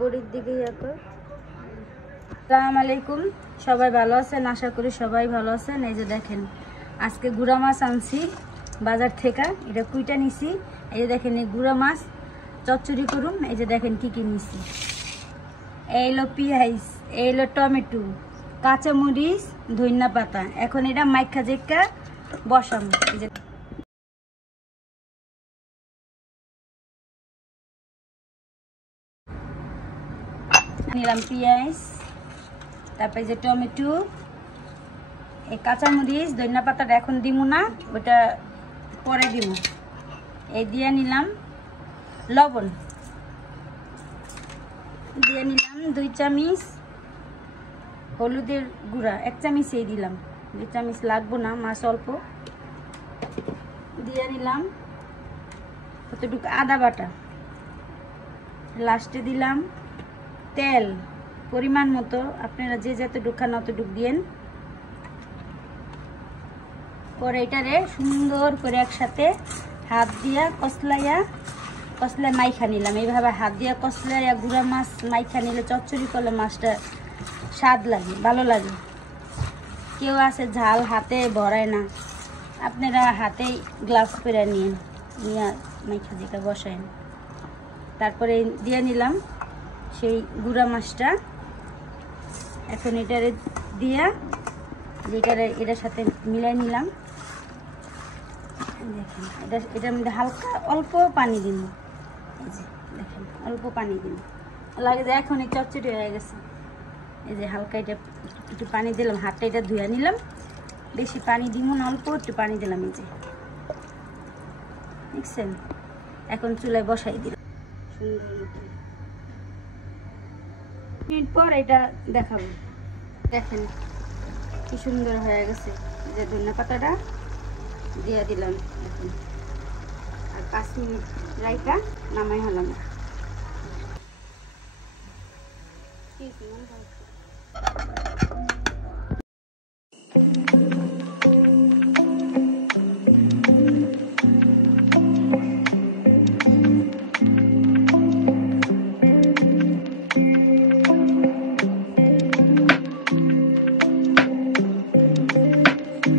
বড়ির দিকে আসসালামু আলাইকুম, সবাই ভালো আছেন? আশা করি সবাই ভালো আছেন। এই যে দেখেন, আজকে গুড়া মাছ আনছি বাজার থেকে, এটা কুইটা নিছি। এই যে দেখেন, এই গুড়া মাছ চচ্চড়ি করুন। এই যে দেখেন কি কি নিছি। এই হলো পেঁয়াজ, এই হলো টমেটো, কাঁচামরিচ, ধনিয়া পাতা। এখন এটা মাইখা জেক্কা বসাম। এই যে নিলাম পেঁয়াজ, তারপরে যে টমেটো, এই কাঁচামরিচ, ধনিয়া পাতাটা এখন দিব না, ওটা পরে দিব। এই দিয়ে নিলাম লবণ, দিয়ে নিলাম 2 চামচ হলুদের গুঁড়া, 1 চামচই দিলাম, 2 চামচ লাগবো না, মাছ অল্প। দিয়ে নিলাম কতটুকু আদা বাটা। লাস্টে দিলাম তেল পরিমাণ মতো, আপনারা যে যতটুকু খান অতটুকু দিয়েন। পরে এটারে সুন্দর করে একসাথে হাত দিয়া কসলাইয়া মাইখা নিলাম। এইভাবে হাত দিয়া কসলাইয়া গুঁড়া মাছ মাইখা নিলে চচ্চড়ি করলে মাছটা স্বাদ লাগে, ভালো লাগে। কেউ আছে ঝাল হাতে ভরায় না, আপনারা হাতেই গ্লাভস পরে নিয়ে মাইখা জিকা বসায়েন। তারপরে দিয়ে নিলাম সেই গুঁড়া মাছটা। এখন এটারে দিয়া এটার সাথে মিলাই নিলাম। দেখেন, এটার মধ্যে হালকা অল্প পানি দিন। এই যে দেখেন, অল্প পানি দিন, লাগে যে এখন এই চচ্চড়ি হয়ে গেছে। এই যে হালকা এটা একটু পানি দিলাম, হাতটা এটা ধুয়ে নিলাম। বেশি পানি দিব না, অল্প একটু পানি দিলাম। এই যে দেখছেন, এখন চুলায় বসাই দিলাম সুন্দর মতো। মিনিট পর এটা দেখাবো। দেখেন কি সুন্দর হয়ে গেছে। যে ধনিয়া পাতাটা দিয়ে দিলাম এখন, আর 5 মিনিট রাইখা নামাই হলাম। ঠিক